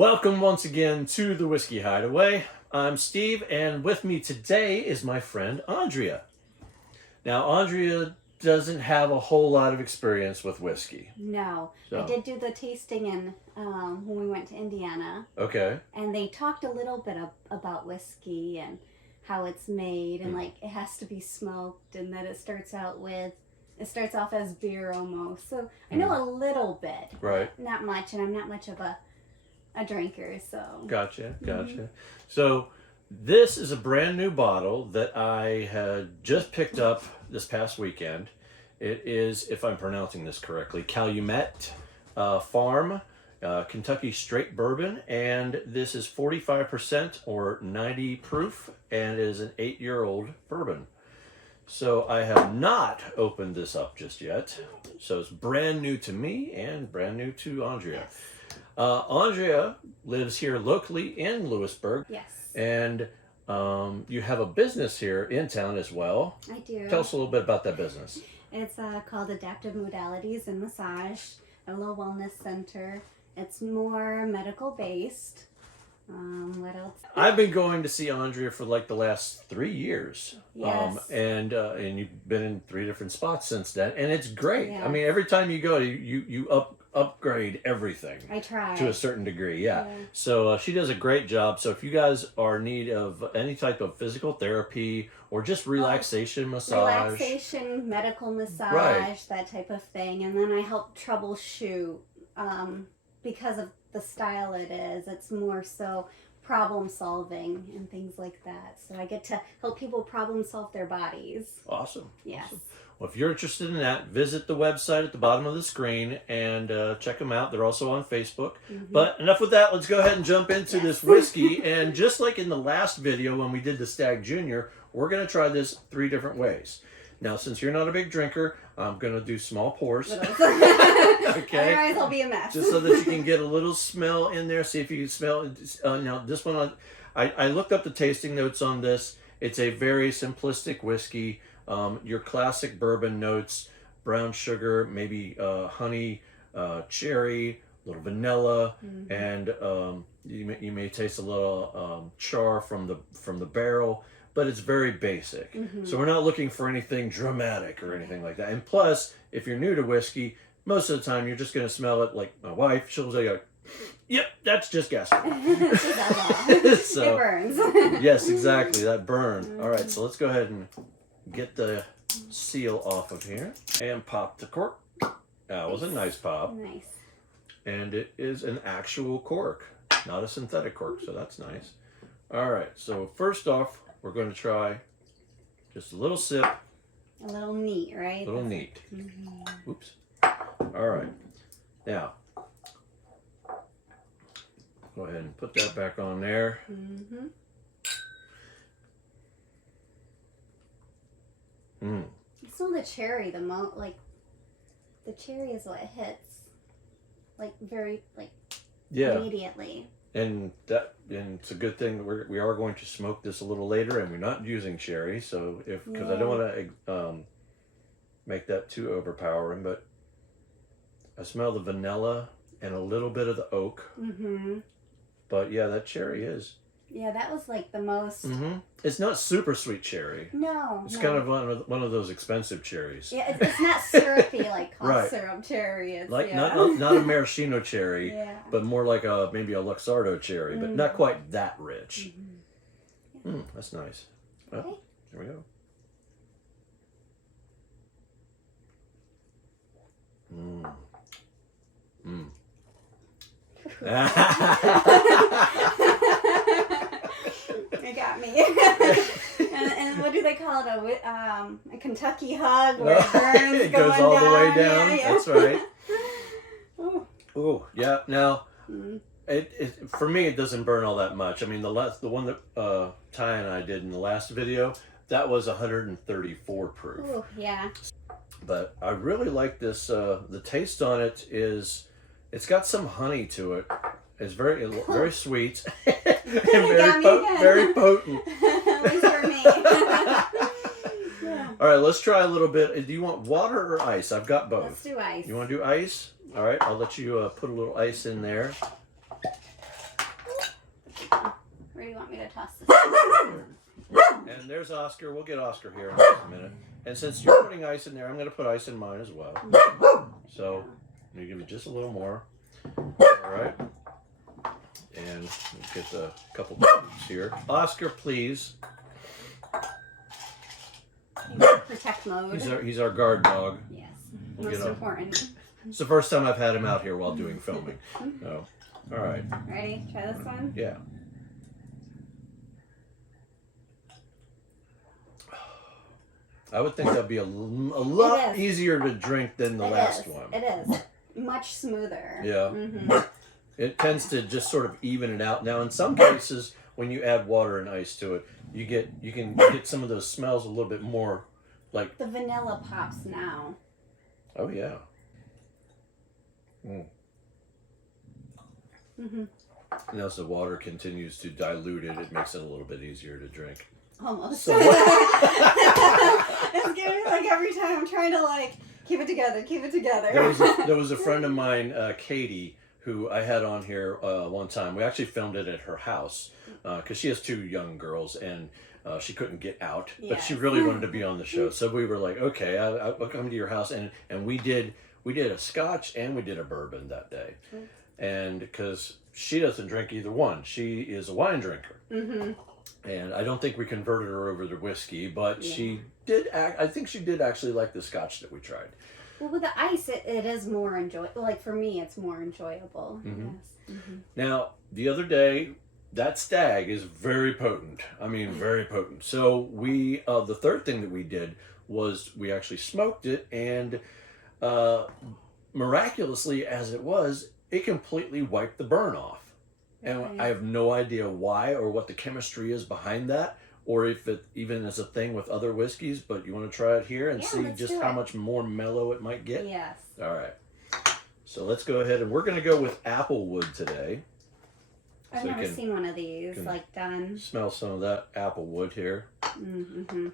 Welcome once again to the Whiskey Hideaway. I'm Steve, and with me today is my friend Andrea. Now, Andrea doesn't have a whole lot of experience with whiskey. No, So. I did do the tasting when we went to Indiana. Okay. And they talked a little bit about whiskey and how it's made, and like it has to be smoked, and that it starts off as beer almost. So I know a little bit, Right. not much, and I'm not much of a drinker, so. Gotcha. So this is a brand new bottle that I had just picked up this past weekend. It is, if I'm pronouncing this correctly, Calumet Farm, Kentucky straight bourbon, and this is 45% or 90 proof, and it is an 8-year-old bourbon. So I have not opened this up just yet. So it's brand new to me and brand new to Andrea. Yes. Andrea lives here locally in Lewisburg. Yes. And you have a business here in town as well. I do. Tell us a little bit about that business. It's called Adaptive Modalities and Massage, a little wellness center. It's more medical based. What else? I've been going to see Andrea for like the last 3 years. Yes. And you've been in 3 different spots since then, and it's great. Yeah. I mean, every time you go, you upgrade everything. I try. To a certain degree, yeah. So she does a great job. So if you guys are in need of any type of physical therapy or just relaxation massage. Relaxation, medical massage, Right. that type of thing. And then I help troubleshoot because of the style it is. It's more so problem solving and things like that. So I get to help people problem solve their bodies. Awesome. Yes. Awesome. Well, if you're interested in that, visit the website at the bottom of the screen and check them out. They're also on Facebook. Mm-hmm. But enough with that. Let's go ahead and jump into this whiskey. And just like in the last video when we did the Stag Junior, we're going to try this 3 different ways. Now, since you're not a big drinker, I'm going to do small pours. Okay? Otherwise, I'll be a mess. Just so that you can get a little smell in there. See if you can smell. Now, this one, I looked up the tasting notes on this. It's a very simplistic whiskey. Your classic bourbon notes, brown sugar, maybe honey, cherry, a little vanilla, and you may taste a little char from the barrel, but it's very basic. So we're not looking for anything dramatic or anything like that. And plus, if you're new to whiskey, most of the time you're just going to smell it like my wife. She'll say, "Yep, that's just gasoline." So, it burns. Yes, exactly, that burn. All right, so let's go ahead and get the seal off of here and pop the cork. That was a nice pop. Nice. And it is an actual cork, not a synthetic cork, so that's nice. All right, so first off, we're going to try just a little sip. A little neat, right? A little neat. Oops. All right. Now, go ahead and put that back on there. I smell the cherry the cherry is what hits, very immediately. And it's a good thing that we are going to smoke this a little later, and we're not using cherry, so because I don't want to make that too overpowering, but I smell the vanilla and a little bit of the oak. But yeah, that cherry is. Yeah, that was like the most. It's not super sweet cherry. No. It's kind of one of those expensive cherries. Yeah, it's not syrupy like cough Right. syrup cherry. It's, Like not a maraschino cherry, but more like maybe a Luxardo cherry, but not quite that rich. That's nice. Well, Okay. here we go. It got me. and what do they call it? A Kentucky hug where it burns It goes all the way down. Yeah. That's right. Ooh. Oh, yeah. Now, it for me, it doesn't burn all that much. I mean, the one that Ty and I did in the last video, that was 134 proof. Ooh, yeah. But I really like this. The taste on it is, it's got some honey to it. It's very sweet and very potent. At least for me. All right, let's try a little bit. Do you want water or ice? I've got both. Let's do ice. You want to do ice? All right, I'll let you put a little ice in there. do you want me to toss this? And there's Oscar. We'll get Oscar here in just a minute. And since you're putting ice in there, I'm going to put ice in mine as well. So, let me give you just a little more. All right. And let's get a couple scoops here. Oscar, please. Protect mode. He's our guard dog. Yes, We'll most important. It's the first time I've had him out here while doing filming. So, all right. Ready? Try this one? Yeah. I would think that'd be a lot easier to drink than the last one. It is. Much smoother. Yeah. Mm-hmm. It tends to just sort of even it out. Now, in some cases, when you add water and ice to it, you can get some of those smells a little bit more like the vanilla pops now. Oh yeah. Mm. Mm-hmm. And as the water continues to dilute it, it makes it a little bit easier to drink. Almost. So It's giving me like every time I'm trying to like keep it together. There was a friend of mine, Katie, who I had on here one time. We actually filmed it at her house because she has 2 young girls and she couldn't get out, but she really wanted to be on the show. So we were like, okay, I'll come to your house, and we did a Scotch and we did a bourbon that day, and because she doesn't drink either one, she is a wine drinker. Mm-hmm. And I don't think we converted her over to whiskey, but she did. I think she did actually like the Scotch that we tried. Well, with the ice, it is more enjoyable. Like for me, it's more enjoyable. Mm-hmm. Yes. Mm-hmm. Now, the other day, that stag is very potent. I mean, very potent. So we, the third thing that we did was we actually smoked it, and miraculously, as it was, it completely wiped the burn off. And I have no idea why or what the chemistry is behind that, or if it even is a thing with other whiskeys, but you want to try it here and see just how much more mellow it might get? Yes. All right. So let's go ahead, and we're going to go with Applewood today. I've never seen one of these, like done. Smell some of that Applewood here. Mm-hmm.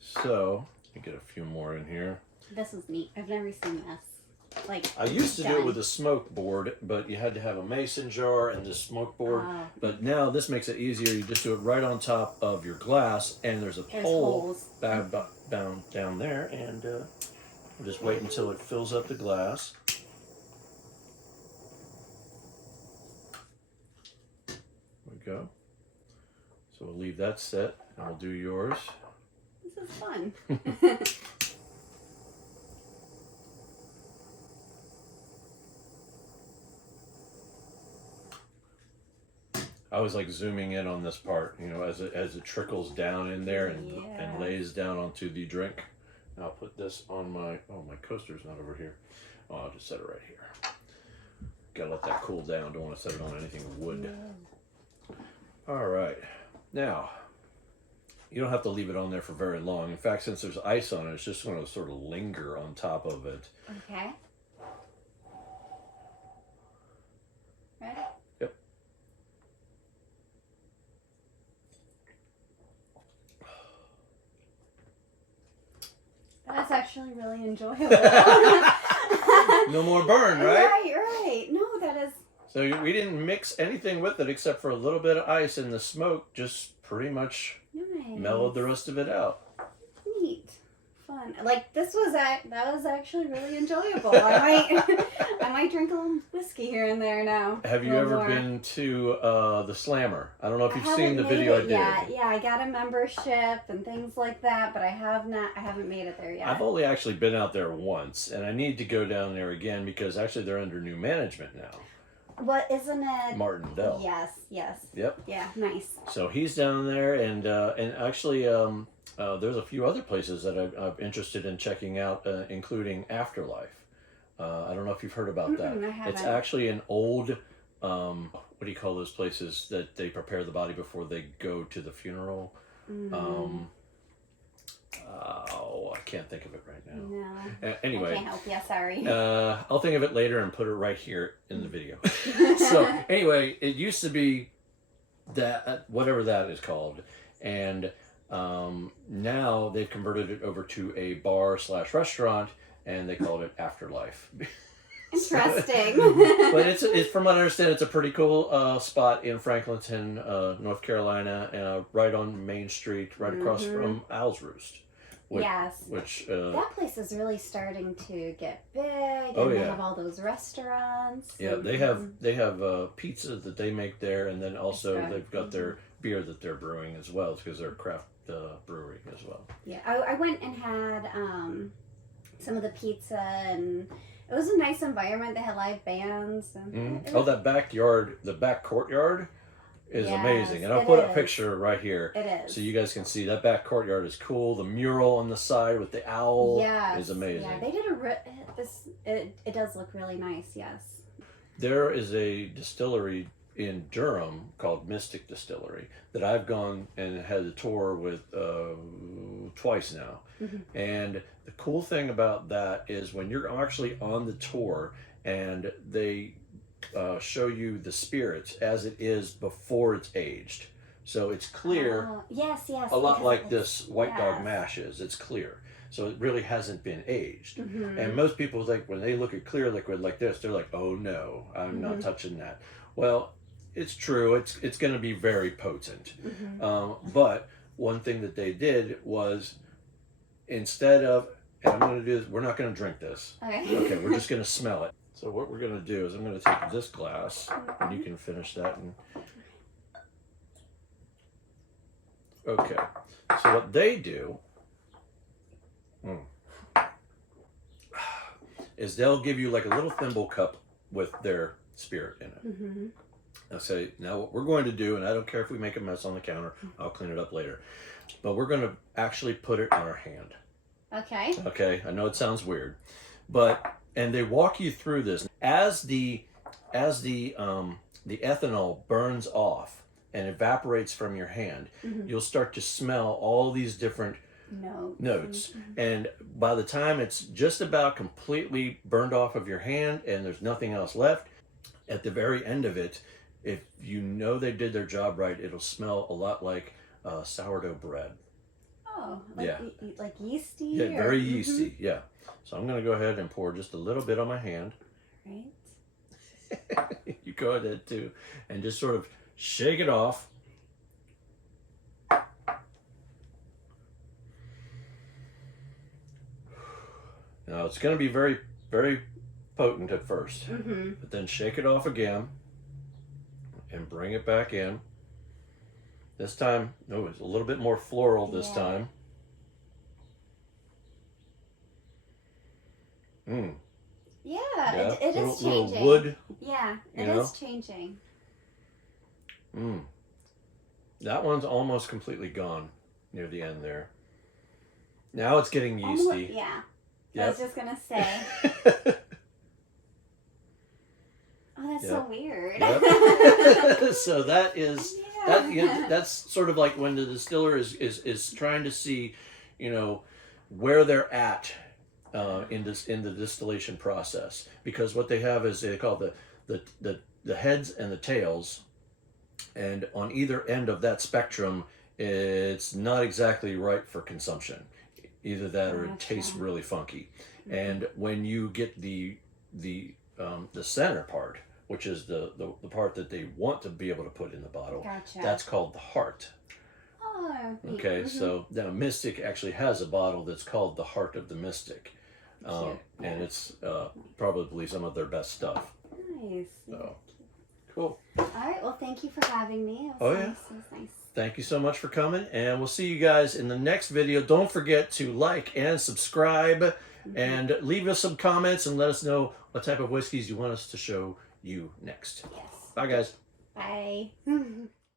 So, let me get a few more in here. This is neat. I've never seen this. Like I used to do it with a smoke board, but you had to have a mason jar and this smoke board. But now this makes it easier. You just do it right on top of your glass, and there's hole down there, and we'll just wait until it fills up the glass. There we go. So we'll leave that set, and we'll do yours. This is fun. I was like zooming in on this part, you know, as it trickles down in there and lays down onto the drink. Now I'll put this on my coaster's not over here. Oh, I'll just set it right here. Gotta let that cool down. Don't want to set it on anything wood. Yeah. All right. Now, you don't have to leave it on there for very long. In fact, since there's ice on it, it's just going to sort of linger on top of it. Okay. Ready? Yep. That's actually really enjoyable. No more burn, right? Right. No, that is. So we didn't mix anything with it except for a little bit of ice, and the smoke just pretty much mellowed the rest of it out. Neat. Fun. Like that was actually really enjoyable. I might drink a little whiskey here and there now. Have you ever been to the Slammer? I don't know if you've seen the video I did. Yeah, I got a membership and things like that, but I haven't made it there yet. I've only actually been out there once, and I need to go down there again because actually they're under new management now. What, isn't it? Martin Dell. Yes. Yep. Yeah, nice. So he's down there, and actually there's a few other places that I'm interested in checking out, including Afterlife. I don't know if you've heard about that. I haven't. It's actually an old, what do you call those places that they prepare the body before they go to the funeral? I can't think of it right now. No. Anyway. I can't help you, sorry. I'll think of it later and put it right here in the video. So anyway, it used to be that, whatever that is called. And now they've converted it over to a bar/restaurant, and they called it Afterlife. Interesting. interesting. But it's from what I understand, it's a pretty cool spot in Franklinton, North Carolina, right on Main Street, right across from Owl's Roost. Yes. Which that place is really starting to get big, and oh, they yeah. have all those restaurants. Yeah, they have pizza that they make there, and then also they've got their beer that they're brewing as well, because they're a craft brewery as well. Yeah, I went and had some of the pizza, and it was a nice environment. They had live bands. And Oh, that backyard, the back courtyard is amazing. And I'll put a picture right here. It is. So you guys can see that back courtyard is cool. The mural on the side with the owl is amazing. Yeah, they did it does look really nice, yes. There is a distillery in Durham called Mystic Distillery that I've gone and had a tour with twice now. And the cool thing about that is when you're actually on the tour and they show you the spirits as it is before it's aged. So it's clear. Yes. A lot like this White Dog mash is. It's clear. So it really hasn't been aged. And most people think when they look at clear liquid like this, they're like, oh no, I'm not touching that. Well, it's true. It's going to be very potent. But one thing that they did was, instead of, and I'm going to do this, we're not going to drink this. Okay, we're just going to smell it. So what we're going to do is I'm going to take this glass, and you can finish that. Okay, so what they do is they'll give you like a little thimble cup with their spirit in it. I'll say, now what we're going to do, and I don't care if we make a mess on the counter, I'll clean it up later, but we're going to actually put it on our hand. Okay, I know it sounds weird, and they walk you through this. As the ethanol burns off and evaporates from your hand, you'll start to smell all these different notes. And by the time it's just about completely burned off of your hand and there's nothing else left, at the very end of it, if you know they did their job right, it'll smell a lot like sourdough bread. Oh, like yeasty? Yeah, very yeasty, yeah. So I'm going to go ahead and pour just a little bit on my hand. Right. You go ahead too, and just sort of shake it off. Now it's going to be very, very potent at first, but then shake it off again and bring it back in. This time, it's a little bit more floral this time. Yeah, it is changing. Little wood. Yeah, it is changing. That one's almost completely gone near the end there. Now it's getting yeasty. Yeah. I was just gonna say. Oh, that's so weird. So that is that's sort of like when the distiller is trying to see, where they're at in the distillation process, because what they have is they call the heads and the tails, and on either end of that spectrum, it's not exactly right for consumption. Either that or it tastes really funky. And when you get the center part, which is the part that they want to be able to put in the bottle, that's called the heart. Oh. Okay, so now Mystic actually has a bottle that's called the Heart of the Mystic. And it's probably some of their best stuff. Nice. So, cool. All right, well, thank you for having me. It was nice. It was nice. Thank you so much for coming, and we'll see you guys in the next video. Don't forget to like and subscribe, and leave us some comments and let us know what type of whiskeys you want us to show you next. Yes. Bye, guys. Bye.